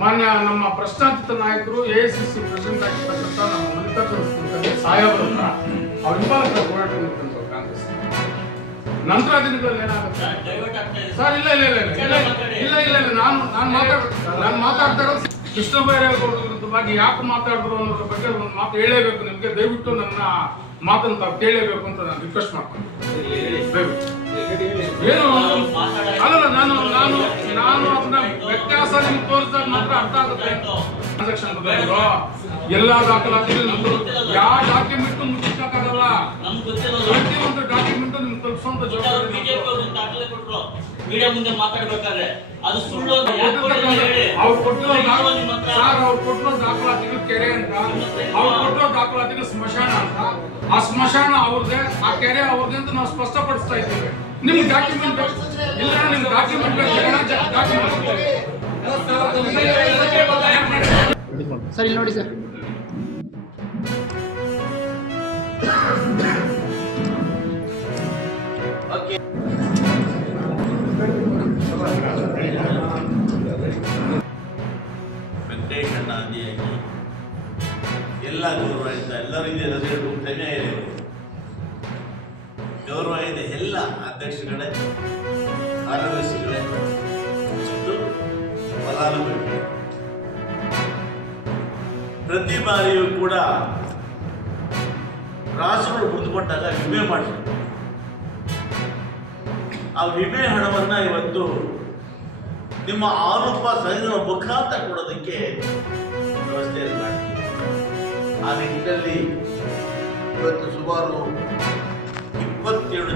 ಮಾನ್ಯ ನಮ್ಮ ಪ್ರಶ್ನಾತೀತ ನಾಯಕರು ಎಐಸಿಸಿ ಪ್ರೆಸಿಡೆಂಟ್ ಆಗಿರ್ತಕ್ಕಂಥ ನಮ್ಮ ಮಲ್ಲಿಕಾರ್ಜುನ ಸಾಹೇಬರು ಅವ್ರ ಹಿಂಬಾಲಕ ಹೋರಾಟ ನಿಂತಂತ ಕಾಂಗ್ರೆಸ್ ನಂತರ ದಿನಗಳಲ್ಲಿ ಏನಾಗುತ್ತೆ ಸರ್? ಇಲ್ಲ ಇಲ್ಲ ಇಲ್ಲ ಇಲ್ಲ ಇಲ್ಲ ಇಲ್ಲ ಇಲ್ಲ ನಾನು ಮಾತಾಡ್ತಾ ಇರೋದು ಕೃಷ್ಣ ಬೈರೇಗೌಡರ ವಿರುದ್ಧವಾಗಿ ಯಾಕೆ ಮಾತಾಡಿದ್ರು ಅನ್ನೋದ್ರ ಬಗ್ಗೆ ಒಂದು ಮಾತು ಹೇಳಲೇಬೇಕು ನಿಮಗೆ. ದಯವಿಟ್ಟು ನನ್ನ ಮಾತನ್ನು ತಾವು ಕೇಳಲೇಬೇಕು ಅಂತ ನಾನು ರಿಕ್ವೆಸ್ಟ್ ಮಾಡ್ತೀನಿ. ಏನು ಅಲ್ಲ, ನಾನು ನಾನು ನಾನು ಅದನ್ನ ವ್ಯತ್ಯಾಸ ನಿಮ್ಗೆ ತೋರಿಸಿದಾಗ ಮಾತ್ರ ಅರ್ಥ ಆಗುತ್ತೆ. ಟ್ರಾನ್ಸಾಕ್ಷನ್ ಎಲ್ಲಾ ದಾಖಲಾತಿಗಳು ಯಾವ ಡಾಕ್ಯುಮೆಂಟ್ ಮುಚ್ಚಿಕ್ಕಾಗಲ್ಲ. ಪ್ರತಿಯೊಂದು ಡಾಕ್ಯುಮೆಂಟ್ ನಿಮ್ಗೆ ತಲುಪಿಸುವಂತ ಜವಾಬ್ದಾರಿ ಮೀಡಿಯಾ ಮುಂದೆ ಮಾತಾಡ್ಬೇಕಾದ್ರೆ ಅದು ಸುಳ್ಳು. ಅವ್ರು ಕೊಟ್ಟಿರೋ ದಾಖಲಾತಿಗಳು ಕೆರೆ ಅಂತ, ಅವ್ರು ಕೊಟ್ಟಿರೋ ದಾಖಲಾತಿಗಳು ಸ್ಮಶಾನ ಅಂತ. ಆ ಸ್ಮಶಾನ ಅವ್ರದ್ದೇ, ಆ ಕೆರೆ ಅವ್ರದ್ದೇ ಅಂತ ನಾವು ಸ್ಪಷ್ಟಪಡಿಸ್ತಾ ಇದ್ದೇವೆ. ನಿಮ್ಗೆ ಡಾಕ್ಯುಮೆಂಟ್ ಇಲ್ಲ, ನಿಮ್ಗೆ ಡಾಕ್ಯುಮೆಂಟ್ ಸರ್ ಇಲ್ಲಿ ನೋಡಿ ಸರ್. ವೆಂಕಟೇಶಣ್ಣಾದಿಯಾಗಿ ಎಲ್ಲ ಗೌರವದಿಂದ ಎಲ್ಲರಿಗೂ ರಜೆ ಸಮಯ ಇದೆ. ಗೌರವ ಇದೆ ಎಲ್ಲ ಅಧ್ಯಕ್ಷಗಳೇ, ಕಾರ್ಯದರ್ಶಿಗಳೇ ಮತ್ತು ಫಲಾನುಭವಿಗಳೇ. ಪ್ರತಿ ಬಾರಿಯೂ ಕೂಡ ರಾಜರು ಹೊಂದ್ಕೊಂಡಾಗ ವಿಮೆ ಮಾಡಿದ್ರು. ಆ ವಿಮೆ ಹಣವನ್ನ ಇವತ್ತು ನಿಮ್ಮ ಆರೋಪ ಸರಿದ ಮುಖಾಂತರ ಕೊಡೋದಕ್ಕೆ ವ್ಯವಸ್ಥೆಯನ್ನು ಮಾಡಿದ್ದೀವಿ. ಆ ನಿಟ್ಟಿನಲ್ಲಿ ಇವತ್ತು ಸುಮಾರು 27